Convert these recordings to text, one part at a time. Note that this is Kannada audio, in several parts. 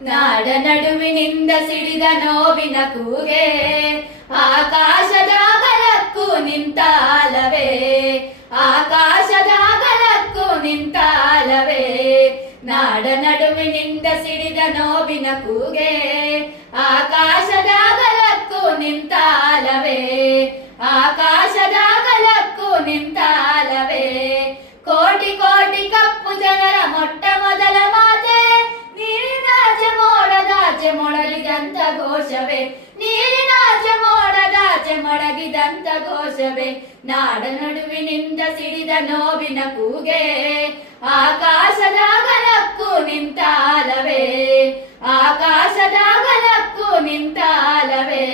ನಾಡ ನಡುವಿನಿಂದ ಸಿಡಿದ ನೋವಿನ ಕೂಗೆ ಆಕಾಶದಾಗಲಕ್ಕೂ ನಿಂತಾಲವೇ ಆಕಾಶದಾಗಲಕ್ಕೂ ನಿಂತಾಲವೇ ನಾಡ ನಡುವಿನಿಂದ ಸಿಡಿದ ನೋವಿನ ಕೂಗೆ ಆಕಾಶದಾಗಲಕ್ಕೂ ನಿಂತಾಲವೇ ಆಕಾಶದಾಗಲಕ್ಕೂ ನಿಂತಾಲವೇ ಕೋಟಿ ಕೋಟಿ ಕಪ್ಪು ಜನರ ಮೊಟ್ಟ ಮೊದಲ ಮಾತೆ ನೀರಿನಾಚೆ ಮೋಡದಾಚೆ ಮೊಳಗಿದಂತ ಘೋಷವೇ ನೀರಿನಾಚೆ ಮೋಡದಾಚೆ ಮೊಳಗಿದಂತ ಘೋಷವೇ ನಾಡ ನಡುವಿನಿಂದ ಸಿಡಿದ ನೋವಿನ ಕೂಗೆ ಆಕಾಶದಾಗಲಕ್ಕೂ ನಿಂತಾಲವೇ ಆಕಾಶದಾಗಲಕ್ಕೂ ನಿಂತಾಲವೇ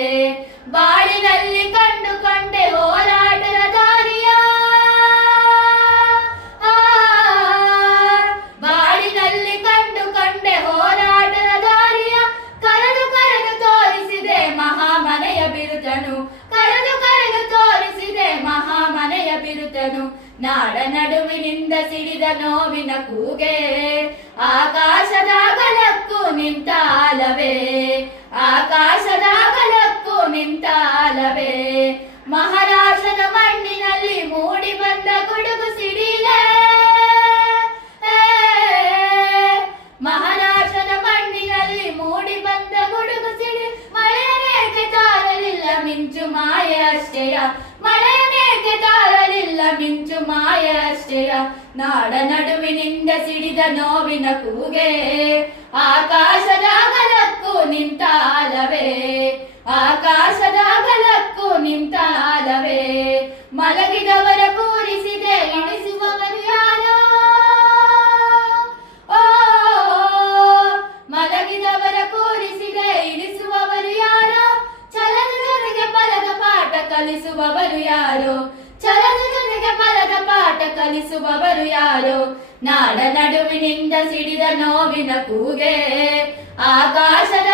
ಬಾಳಿನಲ್ಲಿ ಕಂಡುಕೊಂಡೆ ಹೋರಾಟದ ದಾರಿಯ ಬಾಳಿನಲ್ಲಿ ಕಂಡುಕೊಂಡೆ ಹೋರಾಟದ ದಾರಿಯ ಕರೆದು ಕರೆದು ತೋರಿಸಿದೆ ಮಹಾಮನೆಯ ಬಿರುದನು ಕರೆದು ಕರೆದು ತೋರಿಸಿದೆ ಮಹಾಮನೆಯ ಬಿರುದನು ನಾಡ ನಡುವಿನಿಂದ ಸಿಡಿದ ನೋವಿನ ಕೂಗೆ ಆಕಾಶದಾಗಲಕ್ಕೂ ನಿಂತಾಲವೇ ಆಕಾಶದಾಗಲಕ್ಕೂ ನಿಂತಾಲವೇ ಮಹಾರಾಷ್ಟ್ರದ ಮಣ್ಣಿನಲ್ಲಿ ಮೂಡಿ ಬಂದ ಗುಡುಗು ಸಿಡಿಲೆ ಮಹಾರಾಷ್ಟ್ರದ ಮಣ್ಣಿನಲ್ಲಿ ಮೂಡಿ ಬಂದ ಗುಡುಗು ಸಿಡಿ ಮಳೆಯನೇಕೆ ತಾರಲಿಲ್ಲ ಮಿಂಚು ಮಾಯೆ ಅಷ್ಟೆಯ ಮಳೆಯನೇಕೆ ತಾರಲಿಲ್ಲ ಮಿಂಚು ಮಾಯೆ ಅಷ್ಟೆಯ ನಾಡ ನಡುವಿನಿಂದ ಸಿಡಿದ ನೋವಿನ ಕೂಗೆ ಆಕಾಶದಾಗಲಕ್ಕೂ ನಿಂತಾಲವೇ ಆಕಾಶದಾಗಲಕ್ಕೂ ನಿಂತಾಲವೇ ಮಲಗಿದವರ ಕೂರಿಸಿದೆ ಇಳಿಸುವವರು ಯಾರೋ ಮಲಗಿದವರ ಕೂರಿಸಿದೆ ಇಳಿಸುವವರು ಯಾರೋ ಚಲನ ಜೊತೆಗೆ ಬಲದ ಪಾಠ ಕಲಿಸುವವರು ಯಾರೋ ಚಲನ ಜೊತೆಗೆ ಬಲದ ಪಾಠ ಕಲಿಸುವವರು ಯಾರೋ ನಾಡ ನಡುವಿನಿಂದ ಸಿಡಿದ ನೋವಿನ ಕೂಗೆ ಆಕಾಶದ